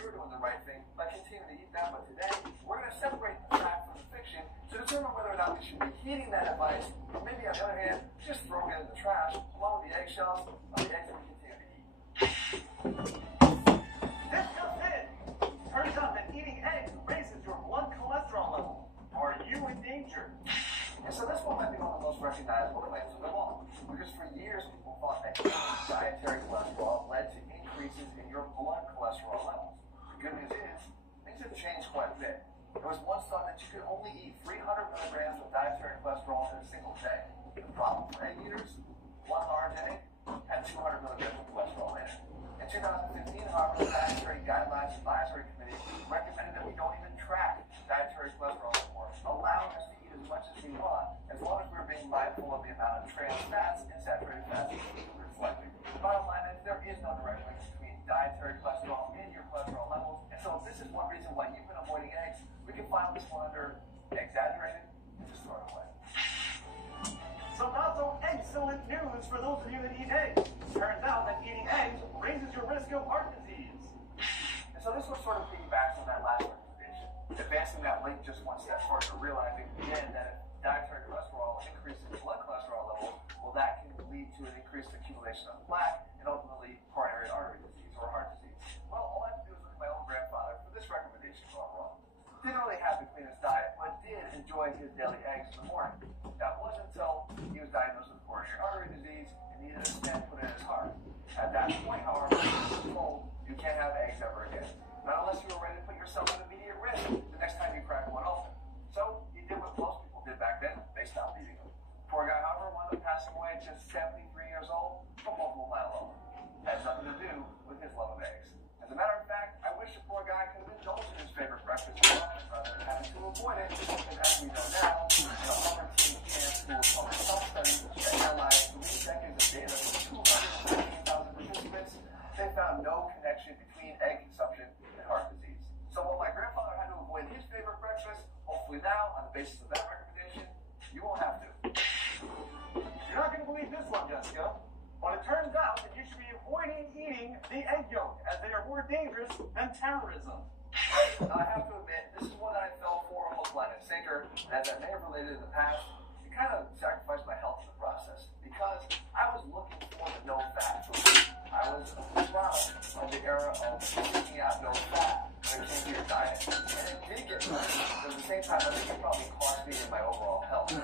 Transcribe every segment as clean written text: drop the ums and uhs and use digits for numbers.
you were doing the right thing by continuing to eat that. But today, we're going to separate the fact from the fiction to determine whether or not we should be heeding that advice, or maybe on the other hand, just throwing it in the trash along with the eggshells of the eggs that we continue to eat. This just in. Turns out that eating eggs raises your blood cholesterol level. Are you in danger? And so this one might be one of the most recognizable claims of them all, because for years people thought that dietary cholesterol led to increases in your blood cholesterol levels. The good news is, things have changed quite a bit. It was once thought that you could only eat 300 milligrams of dietary cholesterol in a single day. The problem for egg eaters, one large egg had 200 milligrams of cholesterol in it. In 2015, however, the Dietary Guidelines Advisory Committee recommended that we don't even track dietary cholesterol anymore, allowing us to eat as much as we want, as long as we're being mindful of the amount of trans fats and saturated fats we're selecting. The bottom line is there is no direct link between dietary cholesterol and your cholesterol levels, and so if this is one reason why you've been avoiding eggs, we can file this one under exaggerated and just throw it away. So not so excellent news for those of you that eat eggs. Turns out that eating eggs raises your risk of heart disease. And so this one sort of piggybacks on that last recommendation, advancing that link just one step further, realizing again that if dietary cholesterol increases blood cholesterol levels, well, that can lead to an increased accumulation of plaque and ultimately coronary artery disease or heart disease. Well, all I have to do is look at my own grandfather for this recommendation gone wrong. Didn't really have the cleanest diet, but did enjoy his daily eggs in the morning. That wasn't until he was diagnosed with coronary artery disease and needed a stent put in his heart. At that point, however, he was told you can't have eggs ever again. Not unless you were ready to put yourself at immediate risk the next time you crack one open. So he did what most people did back then. They stopped eating them. Poor guy, however, wound up passing away at just 73 years old from multiple myeloma. Has nothing to do with his love of eggs. As a matter of fact, I wish the poor guy could have indulged in his favorite breakfast rather than having to avoid it, because as we know now, the Harvard Teen School of Public Health study that analyzed 3 decades of data from 215,000 participants, they found no connection between egg consumption and heart disease. So while my grandfather had to avoid his favorite breakfast, hopefully now, on the basis of that recommendation, you won't have to. You're not going to believe this one, Jessica. But it turns out that you should be avoiding eating the egg yolk, as they are more dangerous than terrorism. Now, I have to admit, this is one that I fell for almost line and sinker, and as I may have related in the past, it kind of sacrificed my health in the process, because I was looking for the no-fat food. I was proud of the era of seeking out no fat when it came to your diet, and it did get better, but at the same time, I think it probably cost me in my overall health. You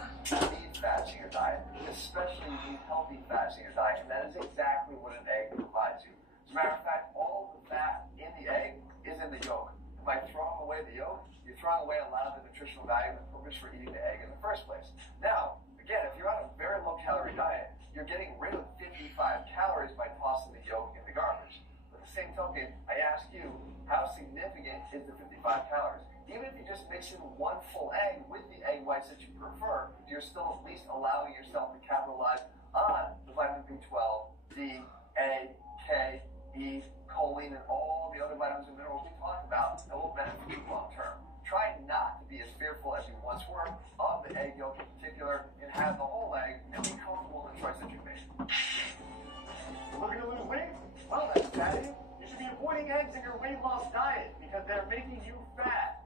need fats in your diet, especially you need healthy fats in your diet, and that is exactly what an egg provides you. As a matter of fact, all the fat in the egg is in the yolk. By throwing away the yolk, you're throwing away a lot of the nutritional value and the purpose for eating the egg in the first place. Now, again, if you're on a very low-calorie diet, you're getting rid of 55 calories by tossing the yolk in the garbage. But the same token, I ask you, how significant is the 55 calories? Even if you just mix in one full egg with the egg whites that you prefer, you're still at least allowing yourself to capitalize on the vitamin B12, D, A, K, E, choline, and all the other vitamins and minerals we talked about that will benefit you long term. Try not to be as fearful as you once were of the egg yolk in particular, and have the whole egg and be comfortable in the choice that you made. Looking to lose weight? Well, that's bad. You should be avoiding eggs in your weight loss diet because they're making you fat.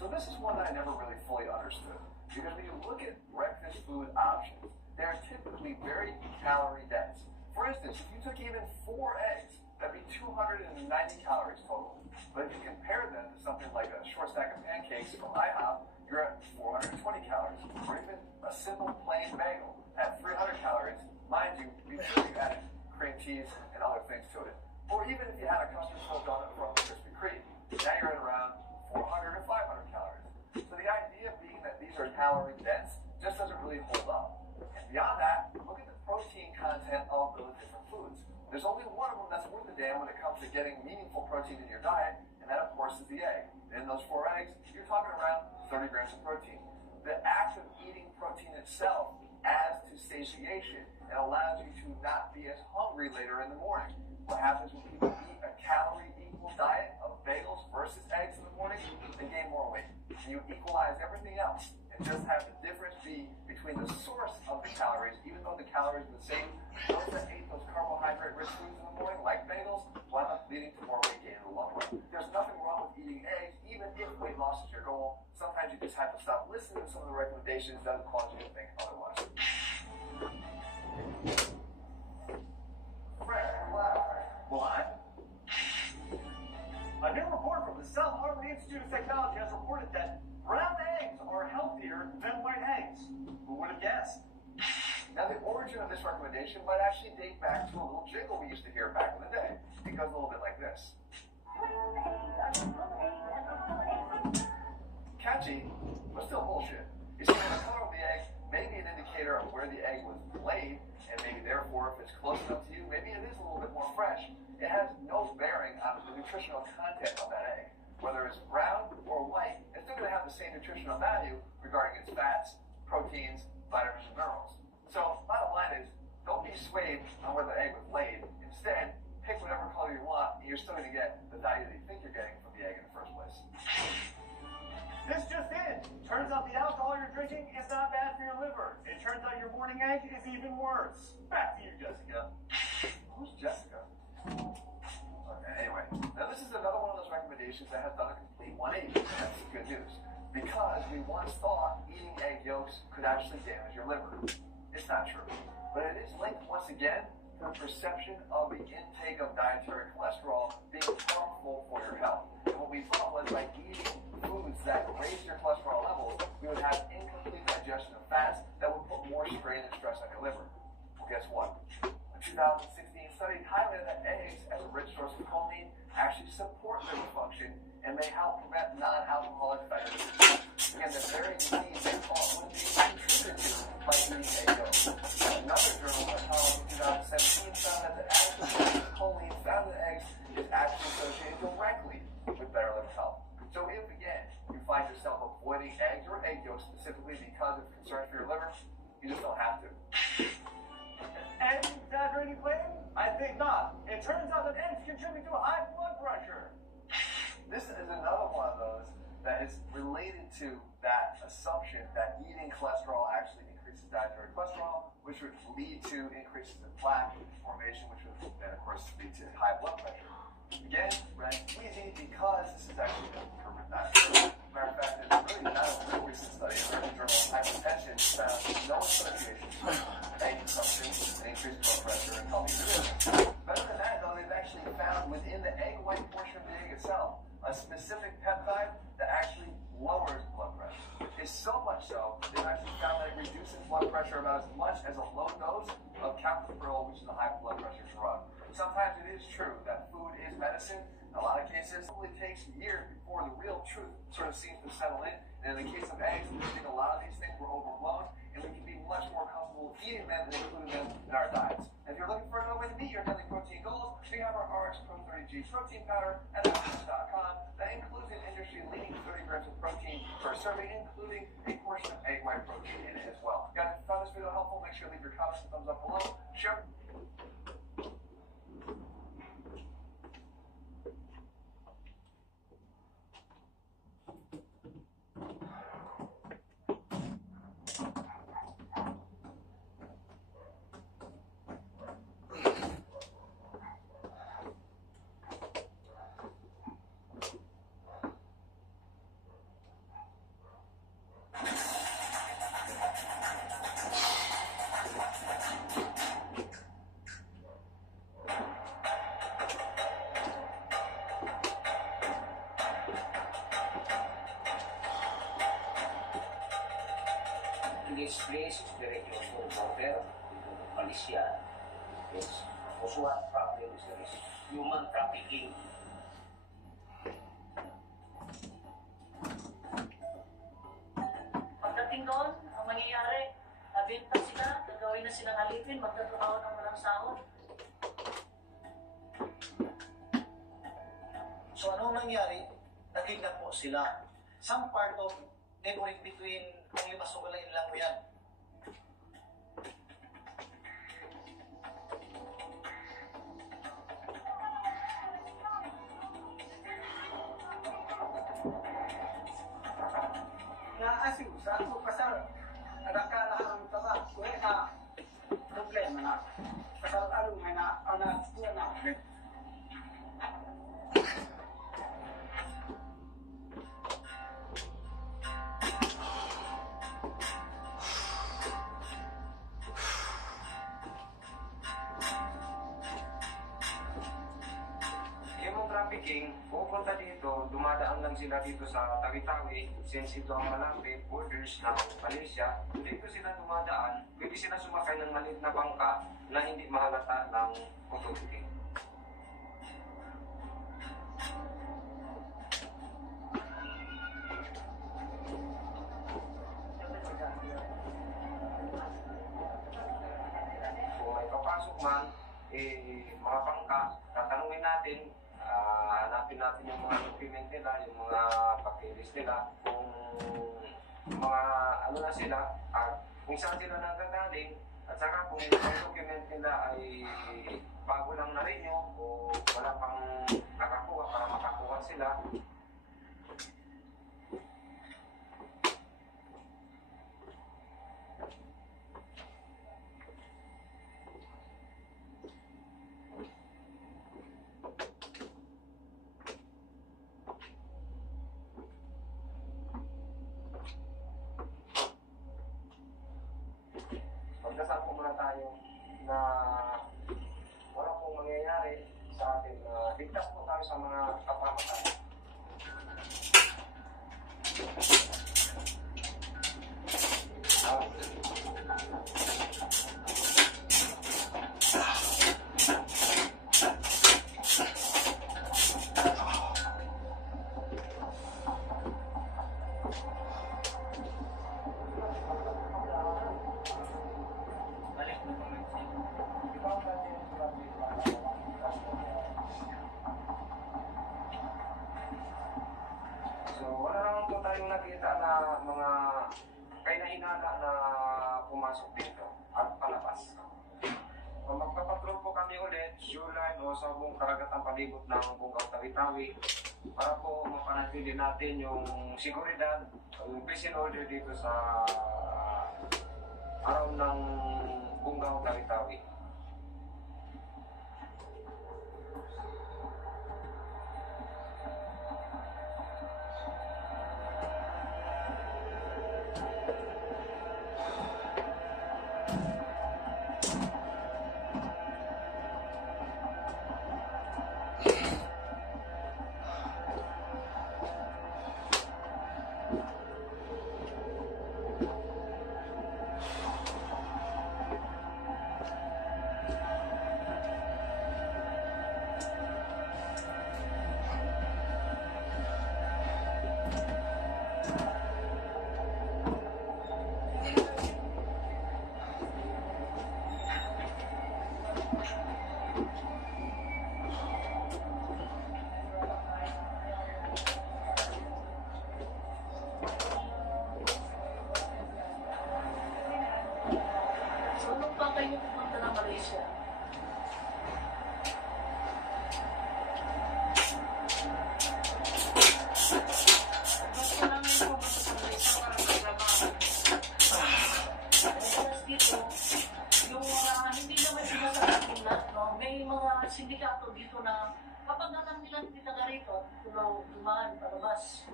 So this is one that I never really fully understood, because when you look at breakfast food options, they're typically very calorie dense. For instance, if you took even 4 eggs, that'd be 290 calories total. But if you compare them to something like a short stack of pancakes from IHOP, you're at 420 calories. Or even a simple plain bagel at 300 calories, mind you, before you added cream cheese and other things to it. Or even if you had a custard-filled donut from Krispy Kreme, now you're at around 400 or 500 calories. So the idea being that these are calorie dense just doesn't really hold up. And beyond that, look at the protein content of those different foods. There's only one of them that's worth a damn when it comes to getting meaningful protein in your diet, and that, of course, is the egg. And in those 4 eggs, you're talking around 30 grams of protein. The act of eating protein itself adds to satiation and allows you to not be as hungry later in the morning. What happens when people eat a calorie-equal diet of bagels versus eggs in the morning? They gain more weight. And you equalize everything else and just have the difference be between the source of the calories, even though the calories are the same. Those that ate those carbohydrate-rich foods in the morning, like bagels, wind up leading to more weight gain in the long run. some of the recommendations doesn't cause you to think otherwise. What? A new report from the South Harvard Institute of Technology has reported that brown eggs are healthier than white eggs. Who would have guessed? Now, the origin of this recommendation might actually date back to a little jingle we used to hear back in the day. It goes a little bit like this. Catchy, but still bullshit. You see, the color of the egg may be an indicator of where the egg was laid, and maybe therefore, if it's close enough to you, maybe it is a little bit more fresh. It has no bearing on the nutritional content of that egg. Whether it's brown or white, it's still going to have the same nutritional value regarding its fats, proteins, vitamins, and minerals. So, bottom line is, don't be swayed on where the egg was laid. Instead, pick whatever color you want, and you're still going to get the value that you think you're getting from the egg in the first place. This just in. Turns out the alcohol you're drinking is not bad for your liver. It turns out your morning egg is even worse. Back to you, Jessica. Who's Jessica? Okay, anyway. Now this is another one of those recommendations that has done a complete 180. That's the good news. Because we once thought eating egg yolks could actually damage your liver. It's not true. But it is linked once again to the perception of the intake of dietary cholesterol being harmful for your health. And what we thought was by eating foods that raise your cholesterol levels, we would have incomplete digestion of fats that would put more strain and stress on your liver. Well, guess what? A 2016 study highlighted that eggs, as a rich source of choline, actually support liver function and may help prevent non-alcoholic fatty. Again, the very disease they thought would be contributed to by eating egg yolks. Another journal, Pathology 2017, found that the adequate source of choline found in eggs is actually associated directly with better liver health. So if, again, you find yourself avoiding eggs or egg yolks specifically because of concerns for your liver, you just don't have to. An exaggerating claim? I think not. It turns out that eggs contribute to high blood pressure. This is another one of those that is related to that assumption that eating cholesterol actually increases dietary cholesterol, which would lead to increases in plaque formation, which would then, of course, lead to high blood pressure. Again, red easy because this is actually proven not true. Matter of fact, there's really not a real recent study in the Journal of Hypertension found no association between egg consumption and increased blood pressure and healthy living. Better than that, though, they've actually found within the egg white portion of the egg itself a specific peptide that actually lowers blood pressure. It's so much so, they've actually found that it reduces blood pressure about as much as a low dose of captopril, which is a high blood pressure drug. Sometimes it is true that food is medicine. In a lot of cases, it probably takes years before the real truth sort of seems to settle in. And in the case of eggs, we think a lot of these things were overblown, and we can be much more comfortable eating them and including them in our diets. And if you're looking for another way to meet your daily protein goals, we have our RX Pro 30G protein powder at Atkins.com. That includes an industry-leading 30 grams of protein per serving, including a portion of egg white protein in it as well. Guys, if you found this video helpful, make sure to leave your comments and thumbs up below. Share. This place is very close to the border with Malaysia. Yes, also one problem is there is human trafficking. Pagdating doon, ang mangyayari, nabinta sila, gagawin na silang alipin, magtatrabaho ng walang sahod. So anong nangyari? Nag-kidnap po sila. Some part of neighboring between ang Limasugalain lang mo yan. Naasiw sa ako pasal ada ka lang tama ko na problema na pasal ano may na anak ko na trafficking, pupunta dito, dumadaan lang sila dito sa Tawi-Tawi, since ito ang malapit, borders ng Malaysia. Dito sila dumadaan, pwede sila sumakay ng maliit na bangka na hindi mahalata ng authority. Kung may papasok man, mga bangka, tatanungin natin, hanapin natin yung mga document nila, yung mga papeles nila, kung mga ano na sila, at kung saan sila nanggagaling, at saka kung yung document nila ay bago lang na rin o wala pang nakakuha para makakuha sila. Magdasal po muna tayo na wala pong mangyayari sa atin na ligtas po tayo sa mga kapamakan. So, wala naman po tayong nakita na mga kainahinala na pumasok dito at palabas. So, magpapatrol po kami ulit, shoreline o sa buong karagatang palibot ng Bungaw Tawi-Tawi para po mapanatili natin yung seguridad, yung peace and order dito sa araw ng Bungaw Tawi-Tawi. So, nung pa kayo pumunta ng Malaysia? Gusto namin pumunta sa Malaysia para magtrabaho. Tapos dito, yung hindi naman sila sa katunat, no? May mga sindikato dito na kapag alam nila hindi taga rito, dumaan, palabas.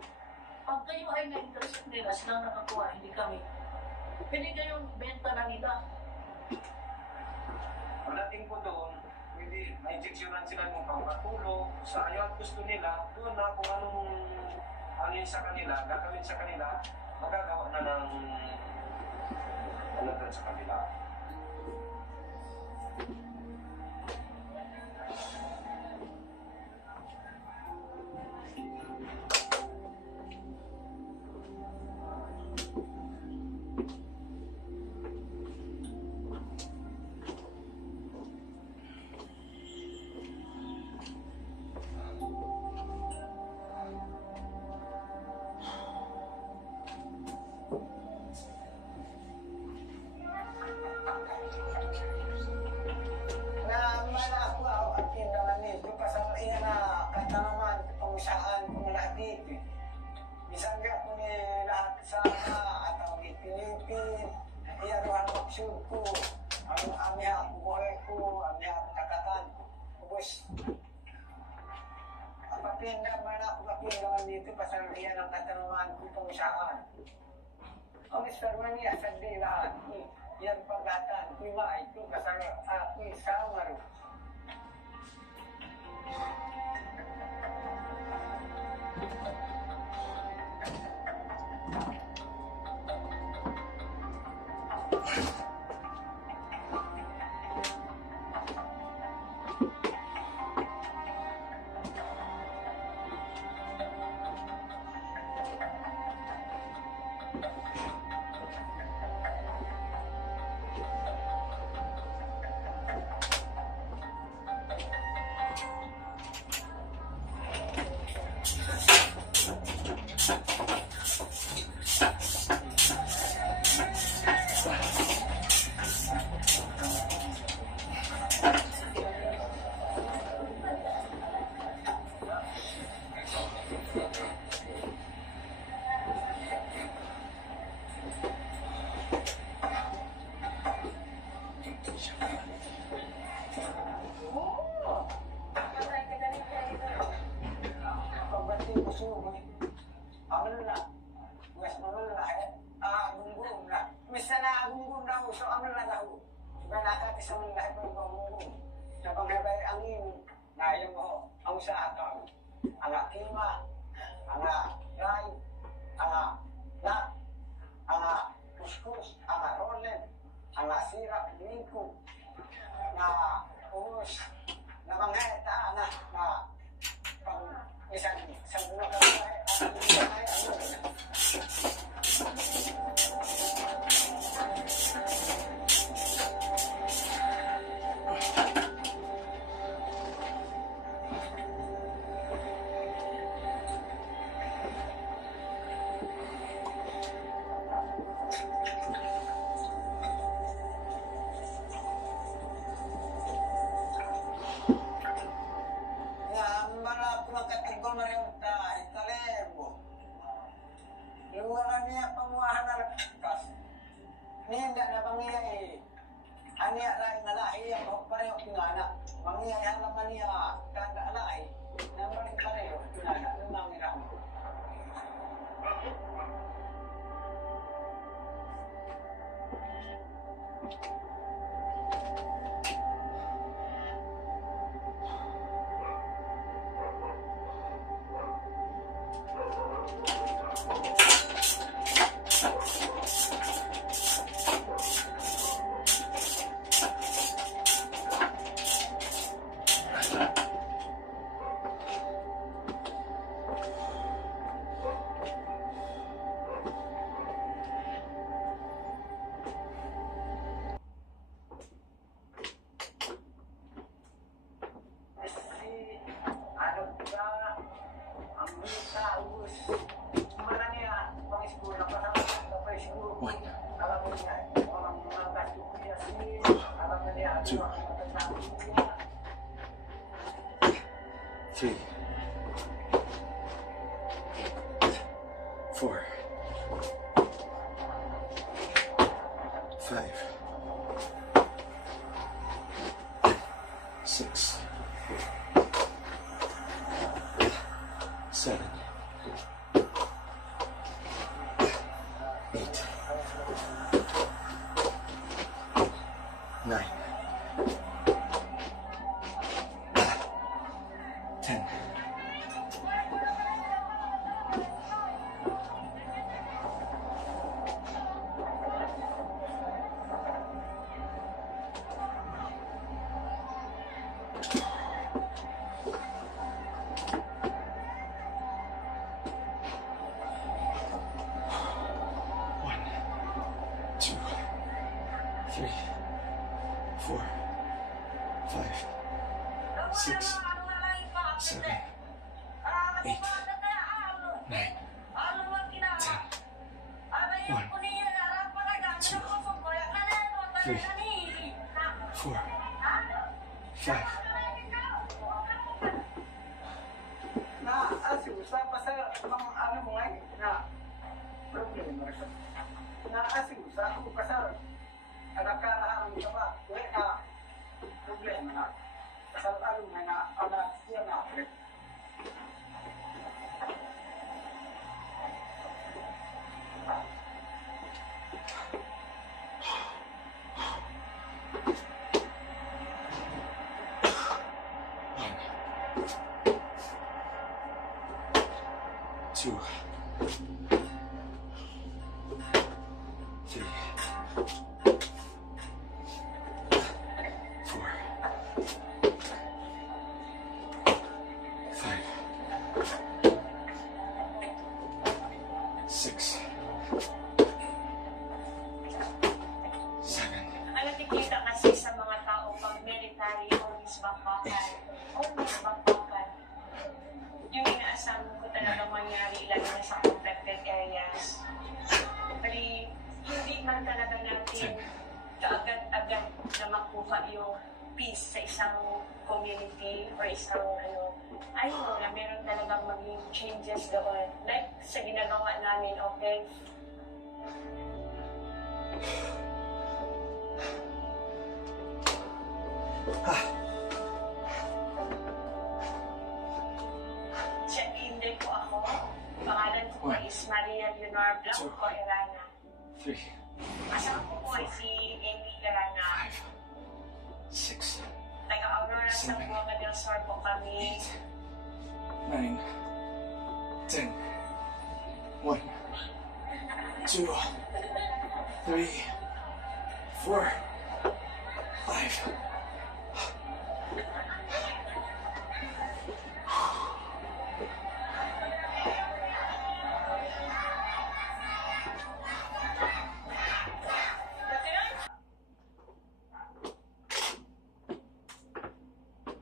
Pag kayo ay na-interest nila, silang nakakuha, hindi kami. Pwede kayong benta na nila. Pagdating po doon, pwede ma-injeksyonan sila ng pangkatulog sa ayaw at gusto nila, doon na kung ano yun sa kanila, gagawin sa kanila, magagawa na ng ano doon sa kanila. Suko, ang amya buhay ko, amya katakan. Ubus. Papinda man ako papindaman dito pasal iyan ang katanungan ko kung saan. Ang isperma niya sa lahat. Yan pagatan, ima ito kasal ako samar. 2, 4, 5, 6, 7, Ano nakikita kasi sa mga tao pag military, always bakbakan. Always bakbakan. Yung inaasahan ko talagang mangyari, lalo na sa conflicted areas. Pero hindi man talaga natin kaagad-agad na makuha yung peace sa isang community or isang I know na meron talagang maging changes doon. Like sa ginagawa namin, okay? Check-in din po ako. Pangalan ko po is Maria Leonor Blanco Erana. 3, Asawa ko po ay si Amy Erana. 5, 6, Taga-Aurora sa Buanga del Sur po kami. 9, 10, 1, 2, 3, 4, 5.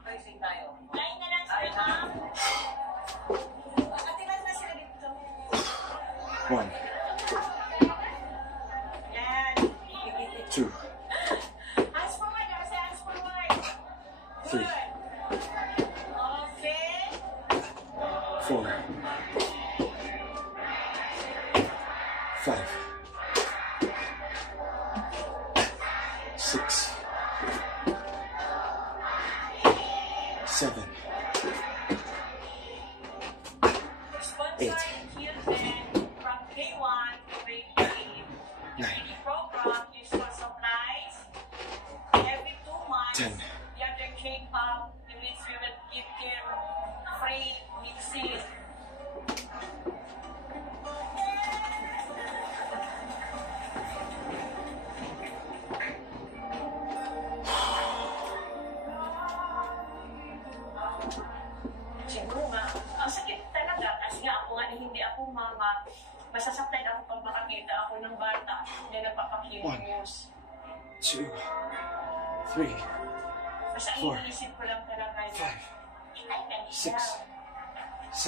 Racing tayo. Line na lang sila, ma'am. Atiman na sila dito. 1, Yan. 2, Hands forward, hands forward. 3, Okay. 4, 5, 6, 7, Sponsor children from K1 to grade 8. 9, The program is for supplies. Every 2 months, 10. you have the K-pop, in which we will give them free mixing. Siguro nga, ang sakit talaga kasi nga ako nga hindi ako mama. Masasaktan ako pag makakita ako ng bata na nagpapakilos. 2, 3, Basta 4, iniisip ko lang talaga na 5, ay, kanina. 6,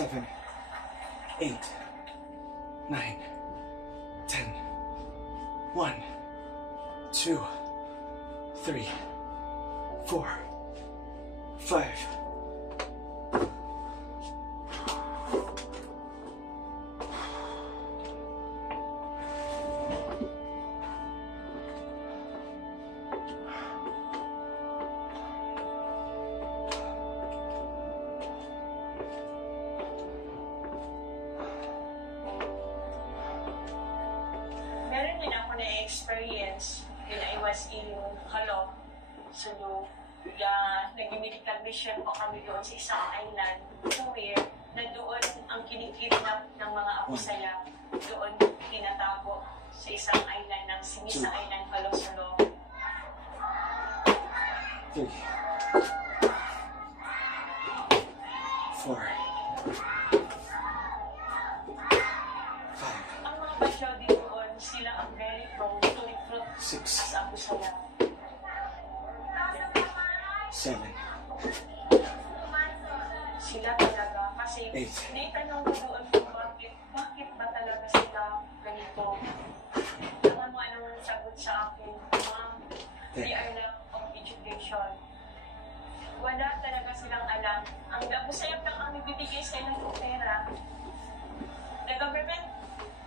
7, 8, 9, 10, 1, 2, 3, 4, 5. Meron din ako na-experience when I was in Halo, Sulu. Nag-medical mission po kami doon sa isang island where na doon ang kinikidnap ng mga akusaya doon tinatago sa isang island ng Simisa Island, Halo, Sulu. 3, 4, 5, Ang mga basyaw din doon, sila ang very prone to recruit 6, as akusaya. 7, Sila talaga kasi Eight. naitanong ko doon kung bakit ba talaga sila ganito. Alam mo anong sagot sa akin, ma'am, they are lack of education. Wala talaga silang alam. Ang abusayap lang ang ibibigay sa ilang pera. The government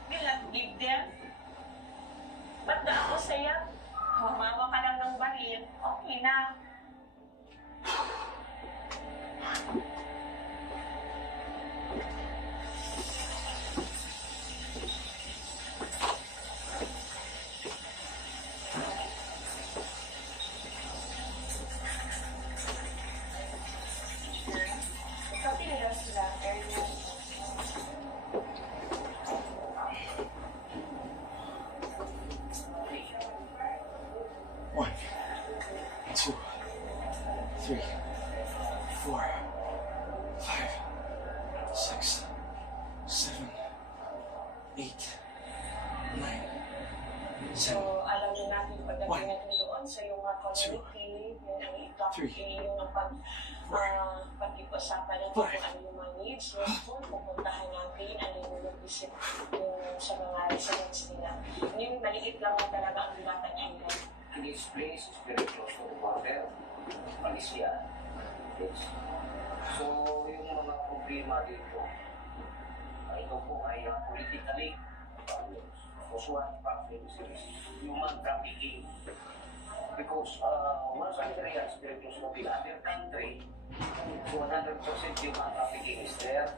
will not give them. But the abusayap, humawa ka lang ng baril, okay na. Sabi nila sila, inyong pag-iusapan natin kung ano yung mga needs nyo, kung pupuntahan natin, ano yung mag-isip yung sa mga residents nila. Yung maliit lang na talaga ang Dilatan Island. This place is very close to the water, Malaysia. Yes. So, yung mga problema dito, ito po ay politically, Joshua, human trafficking. Because once Andrea is very close to the other country, 100% human trafficking is there.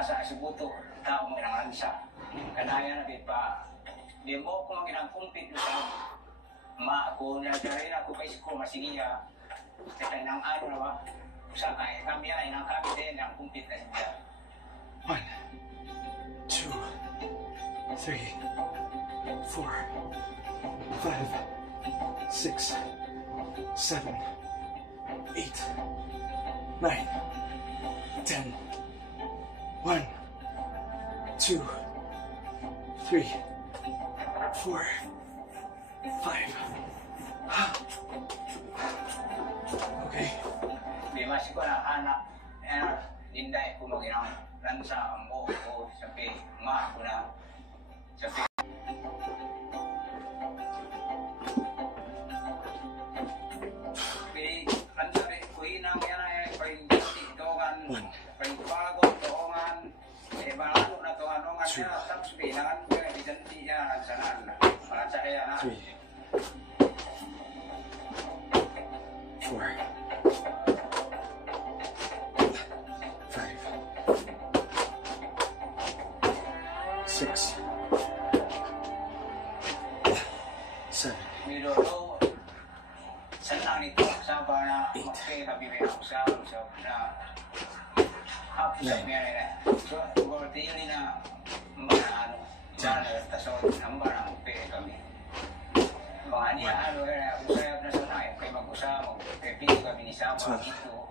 Sa Sibuto, tao mo inangansa. Kanaya na pa, di mo ko ginangkumpit sa ako na rin ako pa isko masigiya. Kaya nang ano na ba? Sa kaya kami ay nang kami din ang kumpit na siya. 1, 2, 3, 4, 5, 6, 7, 8, 9, 10. 1, 2, 3, 4, 5. Okay. Di masih ko na anak, dinday ko mag-inang lansa ang buo ko, sabi, ma ko na, sabi. Lansa rin, kuhinang yan ay, pag-hindi ito kan, pag-bago, Balano na to ano nga siya, tapos bilangan ko yung identity niya, nagsanan. Para sa kaya na. 3, 4, 5, 6, 7. Midolo, saan lang ito, saba na, okay, kabibin ako sa na, hapos sa mga nila. So, tingin na mga ano, taso, number ang pere kami. Mga niya, usayap na sa nakin, kaya mag-usap, mag-pipili kami ni Sama, dito.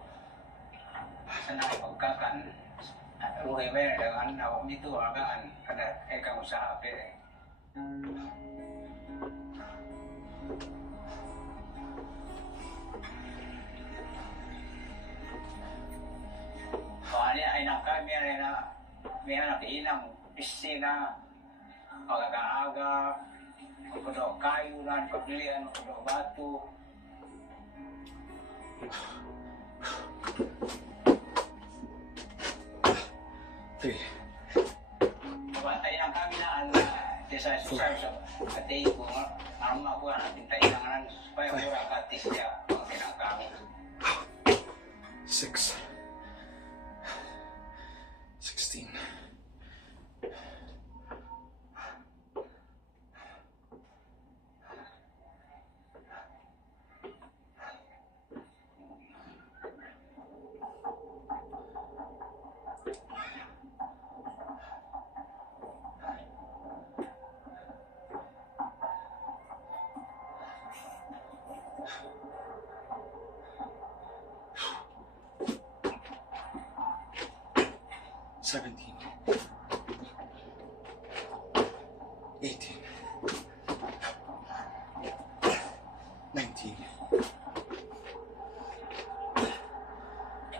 Sa nakin, pagkakan, ruhi mo yun, ako dito, agaan, kada kang usap, pere. Kaya ay nakami na may nakiinang pisina, pagkakaaga, kudo kayu na, pagbilian, kudo batu. Ay nang kami na desa susah atay ko ang makuha natin tayo ng supaya mura katis niya ang pinangkami. 6, 16.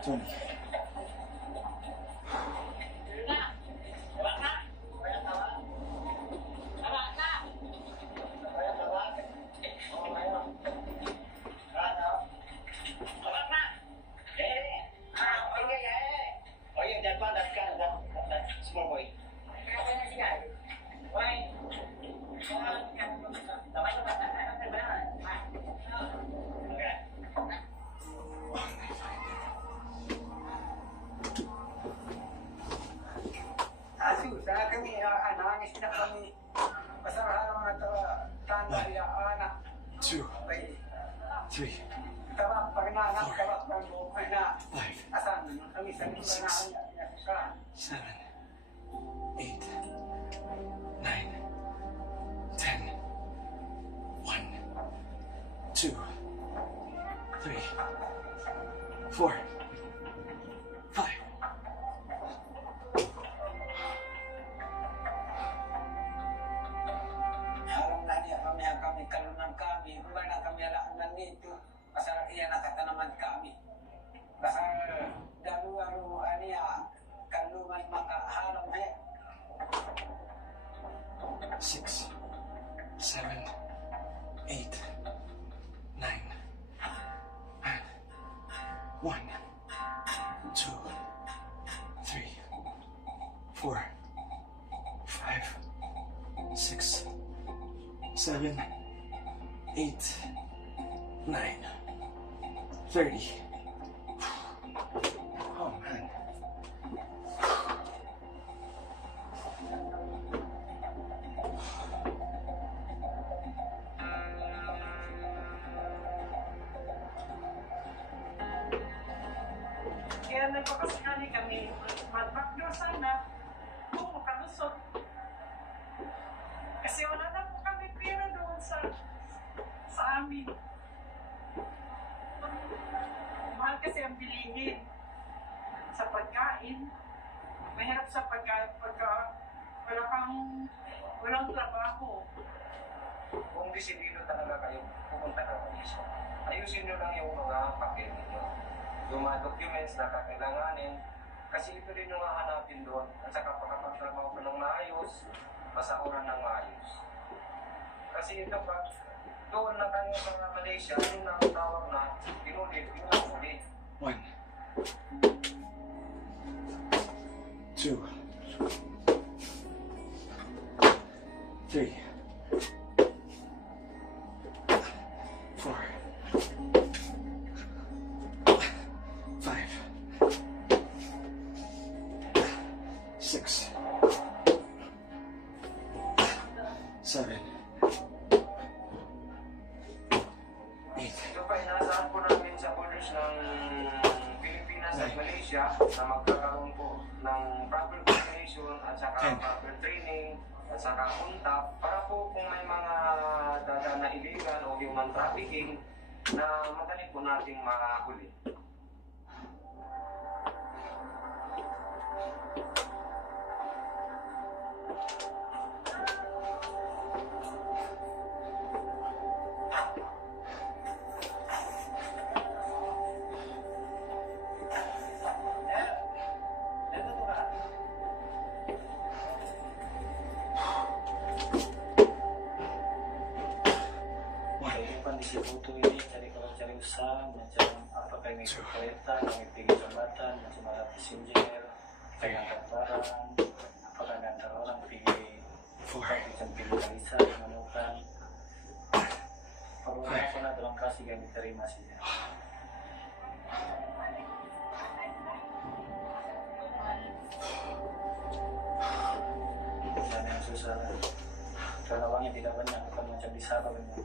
20. Two, three, 7, 8, 9, 10, 1, 2, 3, 4, 5. Haram na niya kami kalunan kami, kung na kami alaan nito, pasal iya nakatanaman kami. Pasal dalu-aru aniya, kalungan makaharam niya. 6, 7, 8, 9, 1, 2, 3, 4, 5, 6, 7, 8, 9, 30. Oh man. Kaya nagpapasakali kami, mag-backdoor sana, kung makalusot. Kasi wala na po kami pera doon sa amin. Mahal kasi ang bilihin sa pagkain. Mahirap sa pagka walang trabaho. Kung disidido talaga kayo, pupunta ng Malaysia. Ayusin nyo lang yung mga papel ninyo. Yung mga documents na kakailanganin, kasi ito din yung hahanapin doon. At saka pagkapagtrabaho ko ng maayos, masahuran ng maayos. Kasi ito pa, doon na kayo sa Malaysia, yung tawag na pinulit, yung nakulit. 1, 2, 3, 4, 5, 6, 7, 8. Ito pa, inaasahan po namin sa borders ng Pilipinas at Malaysia na magkakaroon po ng proper coordination at saka proper training at saka untap para po kung may mga dada na illegal o human trafficking na madali po nating mahuli. Disibuto ini cari cari usaha macam apakah ini kereta kami pergi jambatan macam ada passenger mengangkat barang apakah ngantar orang pergi macam pergi Kalisa menemukan pernah dalam kasih kami terima saja. Dan yang susah karena uangnya tidak banyak bukan macam di Sabah benar.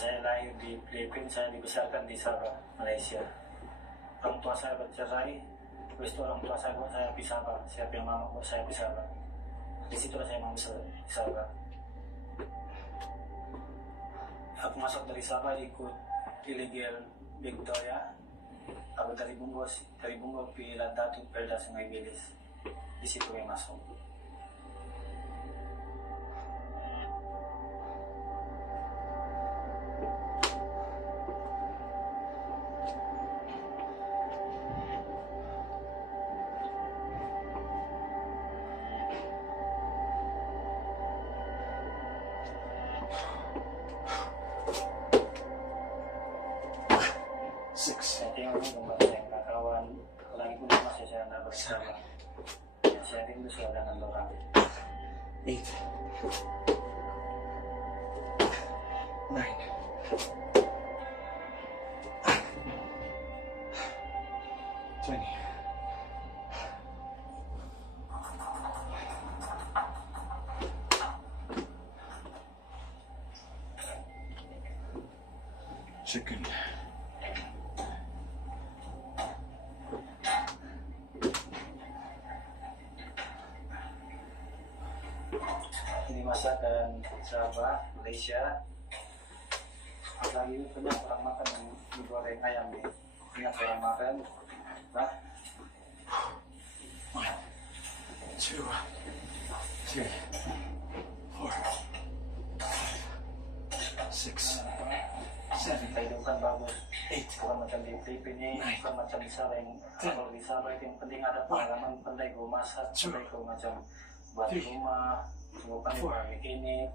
Saya lahir di Filipina, saya dibesarkan di Sabah, Malaysia. Orang tua saya bercerai, terus itu orang tua saya buat saya di Sabah. Siapa yang mama buat saya di Sabah. Di situlah saya masuk di Sabah. Aku masuk dari Sabah ikut illegal Victoria. Aku dari Bungo pilih Datu Perda Sungai Bilis. Di situ yang masuk. Pada saya kawan, lagi pun masih saya anda bersama. Ya, saya rindu sudah dengan orang. 8 9 20 Second. Ini masakan Sabah, Malaysia. Lagi ini banyak orang makan mie goreng ayam nih. Ingat orang makan, nah. 1 2 3 4 5 6 7 Kehidupan bagus. 8 Bukan macam di TV ini, bukan macam di sana yang kalau di sana itu yang penting ada pengalaman, pandai gue masak, pandai gue macam buat rumah, bukan buat ini.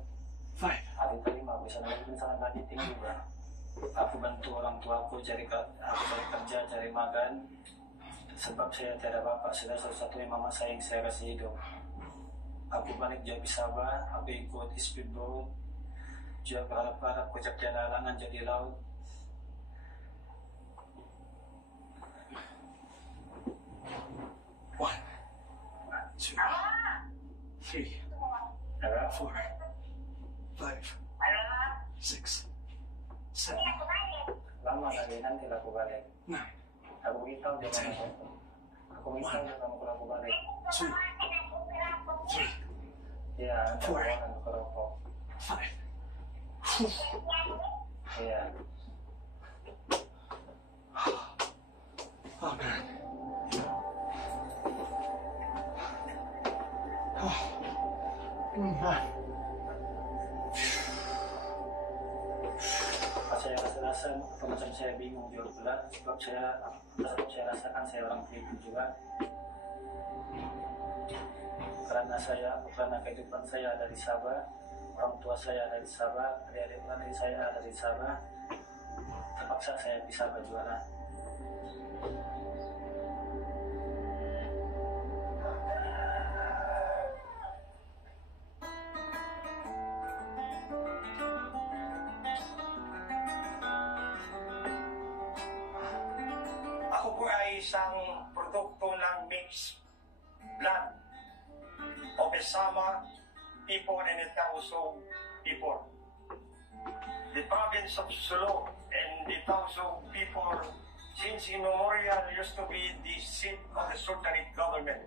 5 Hari kelima bisa naikin sana gaji tinggi bro. Aku bantu orang tua aku cari kerja, cari makan. Sebab saya tiada bapak, sudah satu-satunya mama saya yang saya kasih hidup. Aku balik jadi Sabah, aku ikut speedboat. Juga berharap-harap kocak jalanan jadi laut. One, 2, 3, 4, 5, 6, 7, Lama lagi nanti aku balik. 9, Aku beritahu dia kamu. Aku beritahu dia kamu kalau aku balik. 2, 3, Ya, nanti aku akan kerokok. 5. Iya. Oh man. Oh. Man. Saya rasa macam saya bingung juga pula, sebab saya rasakan saya orang Filipina juga. Karena kehidupan saya dari Sabah, orang tua saya dari Sabah, adik-adik dari saya dari Sabah, terpaksa saya di Sabah jualan. Ako po ay isang produkto ng mixed blood of Esama people and the Tausug people. The province of Sulu and the Tausug people since immemorial used to be the seat of the Sultanate government.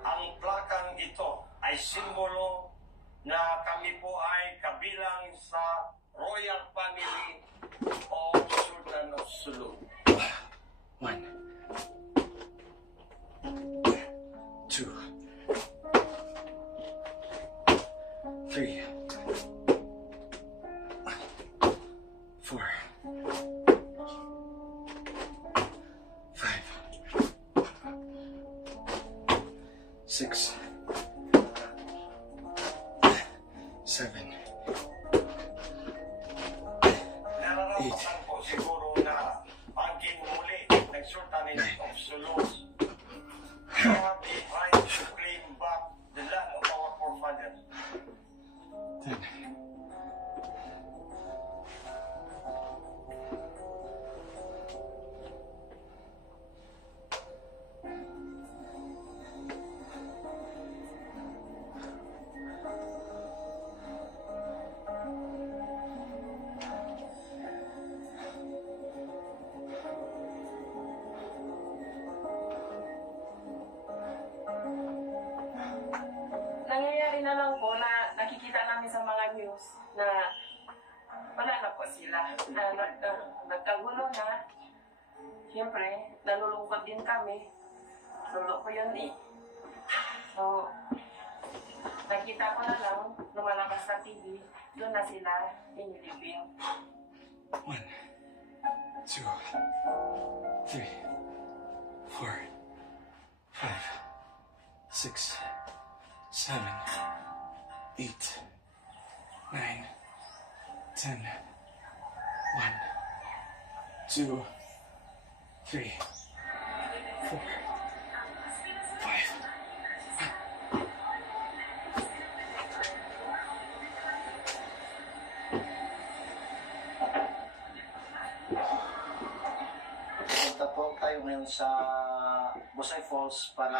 Ang plakang ito ay simbolo na kami po ay kabilang sa royal family of Sultan of Sulu. 1, 2, 3, 4, 5, 6, 7, Nararapat po siguro na pagkinuli ng Sultanate of Sulu. They have the right to claim back the land of our forefathers. 10. Nangyayari na lang po na nakikita namin sa mga news na wala na po sila. nagkagulo na, siyempre, nalulungkot din kami. Lolo ko yun eh. So, nakita ko na lang, lumalakas sa TV, doon na sila inilibing. 1, 2, 3, 4, 5, 6, 7, 8, 9, 10, 1, 2, 3, 4, 5. Punta po tayo ngayon sa Busay Falls para